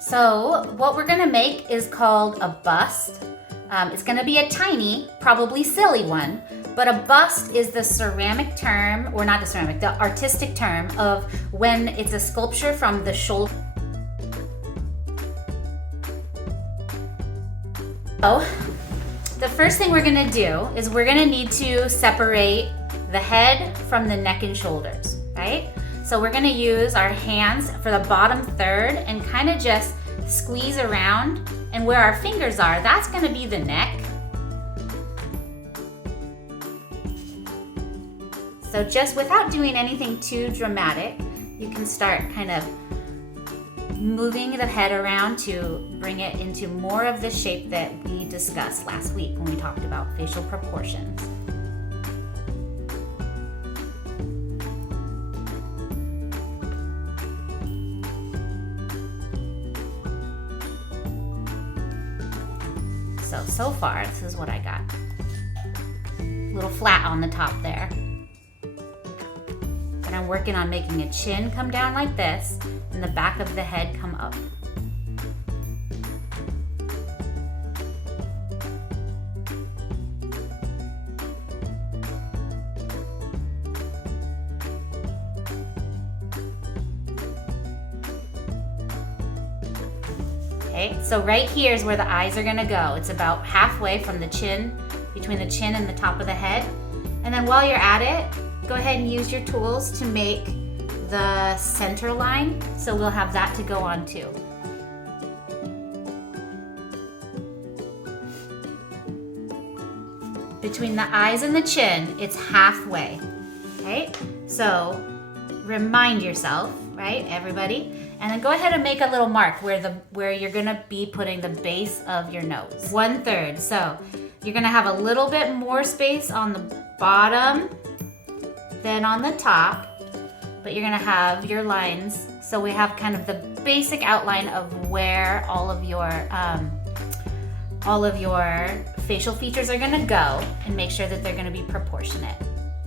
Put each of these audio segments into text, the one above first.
So what we're gonna make is called a bust. It's gonna be a tiny, probably silly one, but a bust is the ceramic term, or not the ceramic, the artistic term of when it's a sculpture from the shoulder. So the first thing we're gonna do is we're gonna need to separate the head from the neck and shoulders, right? So we're gonna use our hands for the bottom third and kind of just squeeze around, and where our fingers are, that's gonna be the neck. So just without doing anything too dramatic, you can start kind of moving the head around to bring it into more of the shape that we discussed last week when we talked about facial proportions. So far, this is what I got. A little flat on the top there. But I'm working on making a chin come down like this and the back of the head come up. Okay, so right here is where the eyes are gonna go. It's about halfway from the chin, between the chin and the top of the head. And then while you're at it, go ahead and use your tools to make the center line. So we'll have that to go on too. Between the eyes and the chin, it's halfway, okay? So remind yourself, right, everybody? And then go ahead and make a little mark where you're gonna be putting the base of your nose. 1/3. So you're gonna have a little bit more space on the bottom than on the top, but you're gonna have your lines. So we have kind of the basic outline of where all of your facial features are gonna go, and make sure that they're gonna be proportionate.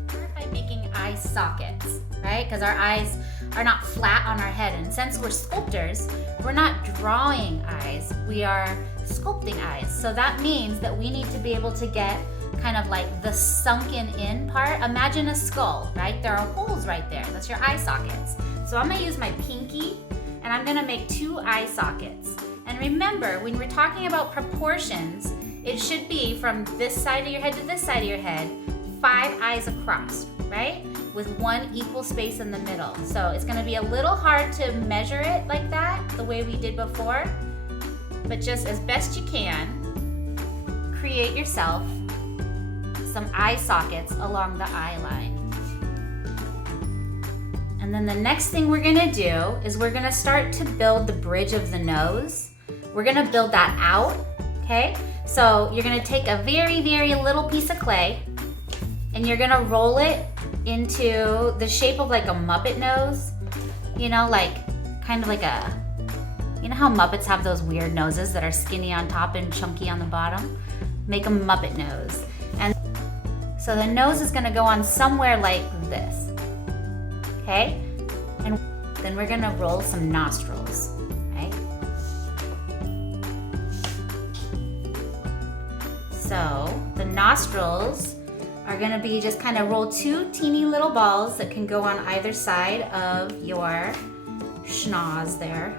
Start by making eye sockets, right? Because our eyes are not flat on our head, and since we're sculptors, we're not drawing eyes, we are sculpting eyes. So that means that we need to be able to get kind of like the sunken in part. Imagine a skull, right? There are holes right there. That's your eye sockets. So I'm gonna use my pinky and I'm gonna make 2 eye sockets. And remember, when we're talking about proportions, it should be from this side of your head to this side of your head, 5 eyes across, right? With 1 equal space in the middle. So it's gonna be a little hard to measure it like that, the way we did before, but just as best you can, create yourself some eye sockets along the eye line. And then the next thing we're gonna do is we're gonna start to build the bridge of the nose. We're gonna build that out, okay? So you're gonna take a very, very little piece of clay and you're gonna roll it into the shape of like a Muppet nose. You know, like kind of like a, you know how Muppets have those weird noses that are skinny on top and chunky on the bottom? Make a Muppet nose. And so the nose is gonna go on somewhere like this, okay? And then we're gonna roll some nostrils, right? So the nostrils are gonna be just kind of roll 2 teeny little balls that can go on either side of your schnoz there.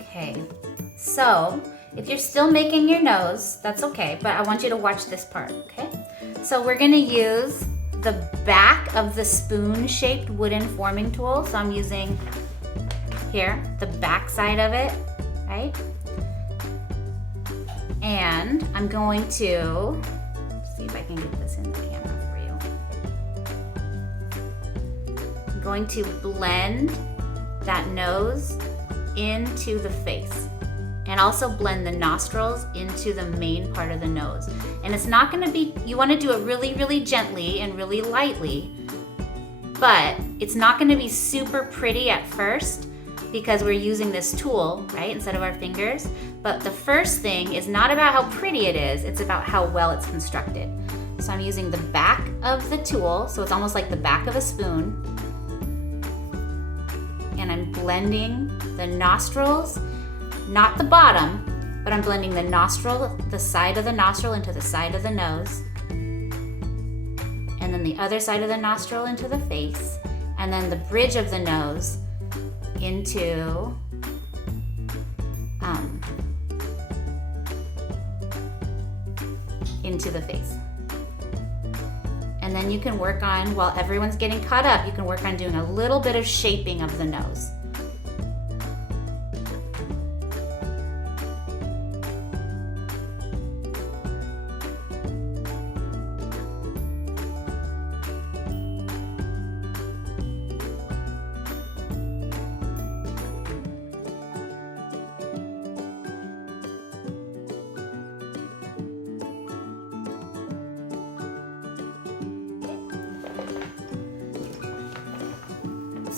Okay, so if you're still making your nose, that's okay, but I want you to watch this part, okay? So we're gonna use the back of the spoon-shaped wooden forming tool. So I'm using here, the back side of it, right? And I'm going to, see if I can get this in the camera for you. I'm going to blend that nose into the face, and also blend the nostrils into the main part of the nose. And it's not gonna be, you wanna do it really, really gently and really lightly, but it's not gonna be super pretty at first. because we're using this tool, right, instead of our fingers. But the first thing is not about how pretty it is, it's about how well it's constructed. So I'm using the back of the tool, so it's almost like the back of a spoon. And I'm blending the nostrils, not the bottom, but I'm blending the nostril, the side of the nostril into the side of the nose. And then the other side of the nostril into the face. And then the bridge of the nose into the face. And then you can work on, while everyone's getting caught up, you can work on doing a little bit of shaping of the nose.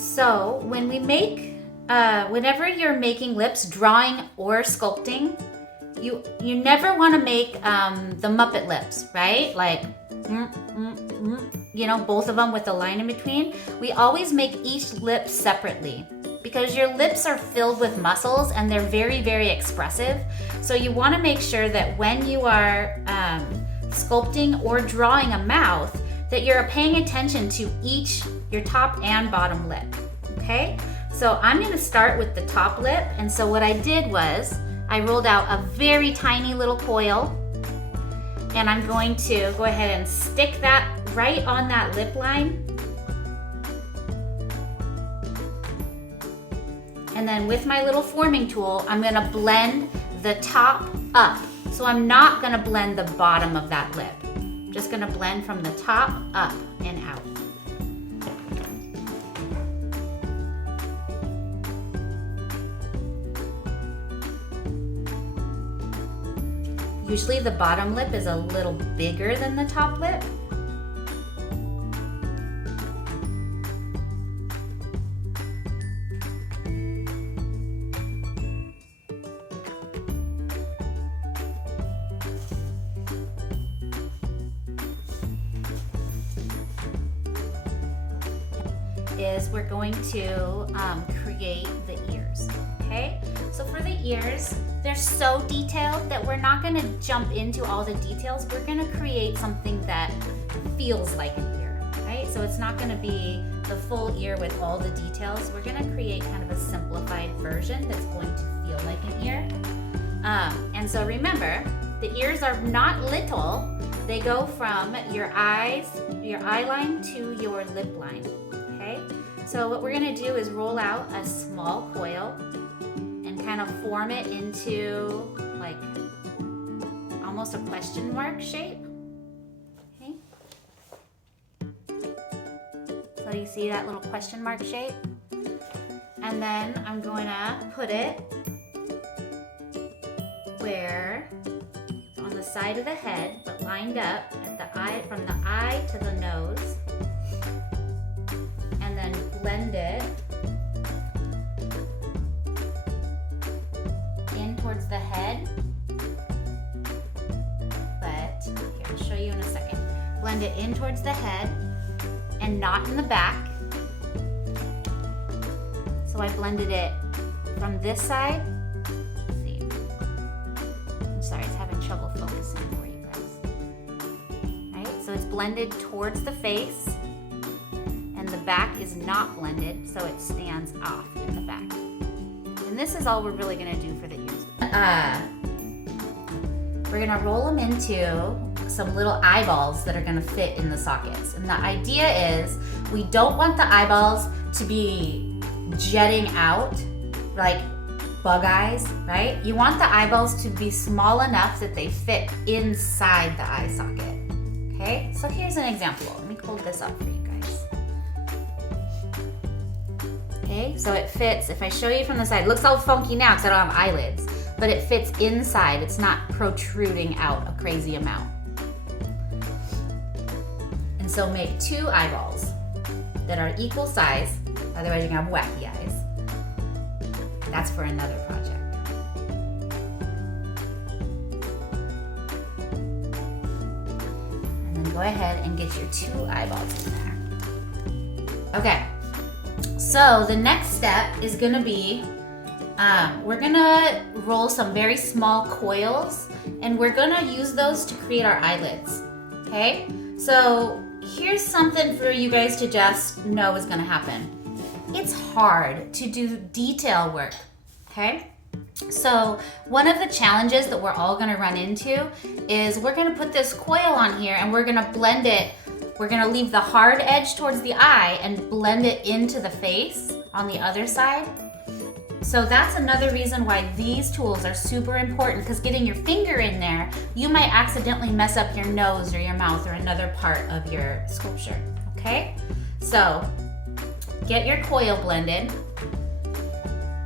So when we make, whenever you're making lips, drawing or sculpting, you never want to make the Muppet lips, right? Like, you know, both of them with a line in between. We always make each lip separately because your lips are filled with muscles and they're very, very expressive. So you want to make sure that when you are sculpting or drawing a mouth, that you're paying attention to each, your top and bottom lip. Okay, so I'm going to start with the top lip, and so what I did was I rolled out a very tiny little coil, and I'm going to go ahead and stick that right on that lip line. And then with my little forming tool, I'm going to blend the top up. So I'm not going to blend the bottom of that lip. I'm just going to blend from the top up and out. Usually the bottom lip is a little bigger than the top lip. Is we're going to create the ears, okay? So for the ears, they're so detailed that we're not gonna jump into all the details. We're gonna create something that feels like an ear, right? So it's not gonna be the full ear with all the details. We're gonna create kind of a simplified version that's going to feel like an ear. And so remember, the ears are not little. They go from your eyes, your eye line to your lip line, okay? So what we're gonna do is roll out a small coil and kind of form it into like almost a question mark shape. Okay. So you see that little question mark shape? And then I'm going to put it where on the side of the head, but lined up at the eye, from the eye to the nose. And then blend it in towards the head. But here, I'll show you in a second. Blend it in towards the head and not in the back. So I blended it from this side. Let's see. I'm sorry, it's having trouble focusing for you guys. Right? So it's blended towards the face. The back is not blended, so it stands off in the back. And this is all we're really gonna do for the ears. We're gonna roll them into some little eyeballs that are gonna fit in the sockets. And the idea is we don't want the eyeballs to be jetting out like bug eyes, right? You want the eyeballs to be small enough that they fit inside the eye socket. Okay, so here's an example. Let me hold this up for you guys. Okay, so it fits, if I show you from the side, it looks all funky now because I don't have eyelids, but it fits inside. It's not protruding out a crazy amount. And so make 2 eyeballs that are equal size, otherwise you're gonna have wacky eyes. that's for another project. And then go ahead and get your 2 eyeballs in there. Okay, so the next step is gonna be, we're gonna roll some very small coils, and we're gonna use those to create our eyelids, okay? So here's something for you guys to just know is gonna happen. It's hard to do detail work, okay? So one of the challenges that we're all gonna run into is we're gonna put this coil on here and we're gonna blend it. We're gonna leave the hard edge towards the eye and blend it into the face on the other side. So that's another reason why these tools are super important, because getting your finger in there, you might accidentally mess up your nose or your mouth or another part of your sculpture, okay? So get your coil blended,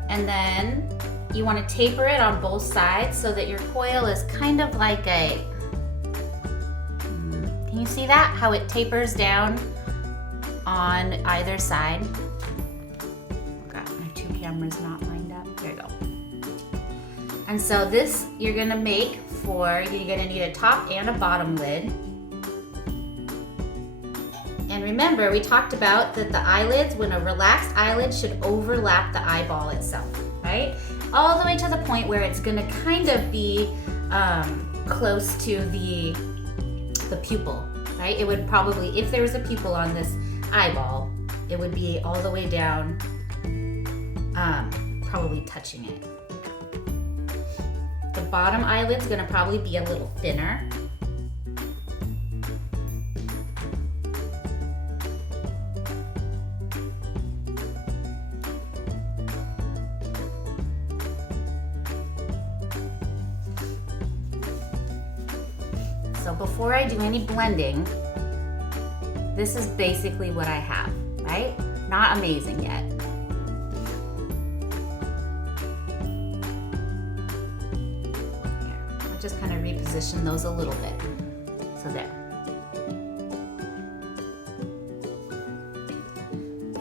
and then you want to taper it on both sides so that your coil is kind of like a, can you see that? How it tapers down on either side. Got my 2 cameras not lined up. There you go. And so this you're gonna make for, you're gonna need a top and a bottom lid. And remember, we talked about that the eyelids, when a relaxed eyelid, should overlap the eyeball itself, right? All the way to the point where it's gonna kind of be close to the pupil, right? It would probably, if there was a pupil on this eyeball, it would be all the way down, probably touching it. The bottom eyelid's gonna probably be a little thinner. So before I do any blending, this is basically what I have, right? Not amazing yet. Here, I'll just kind of reposition those a little bit. So there.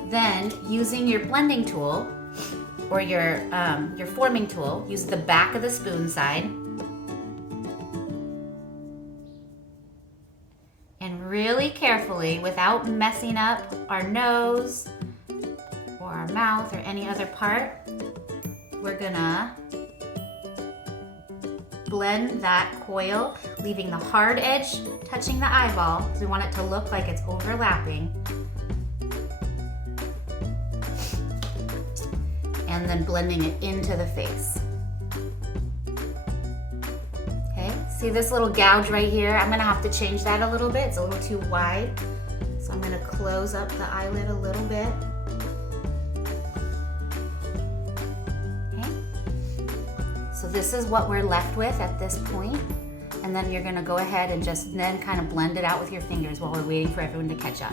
Then, using your blending tool or your forming tool, use the back of the spoon side. Really carefully, without messing up our nose or our mouth or any other part, we're gonna blend that coil, leaving the hard edge touching the eyeball, because we want it to look like it's overlapping. And then blending it into the face. See this little gouge right here? I'm gonna have to change that a little bit. It's a little too wide. So I'm gonna close up the eyelid a little bit. Okay. So this is what we're left with at this point. And then you're gonna go ahead and just then kind of blend it out with your fingers while we're waiting for everyone to catch up.